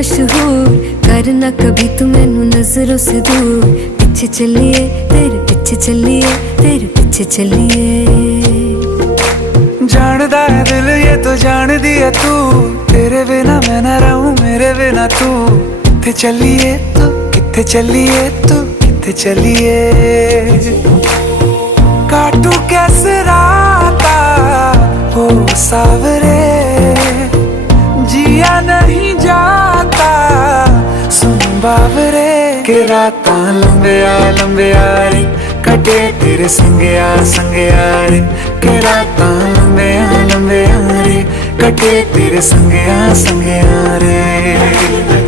मशहूर, करना कभी तू मैनू नजरों से दूर। पीछे चलिए तेरे पीछे चलिए, तेरे पीछे चलिए। जानदा है दिल ये तो जान दिया तू, तेरे बिना मैं ना रहूं मेरे बिना तू। किथे चलिए तू, किथे चलिए तू, किथे चलिए। काटू कैसे राता हो सावरे, जिया नहीं जाता सुन बावरे। के राता लंबिया लंबिया रे, कटे तेरे संगया संगया रे। के राता लंबिया लंबिया रे, कटे तेरे संगया संगया रे।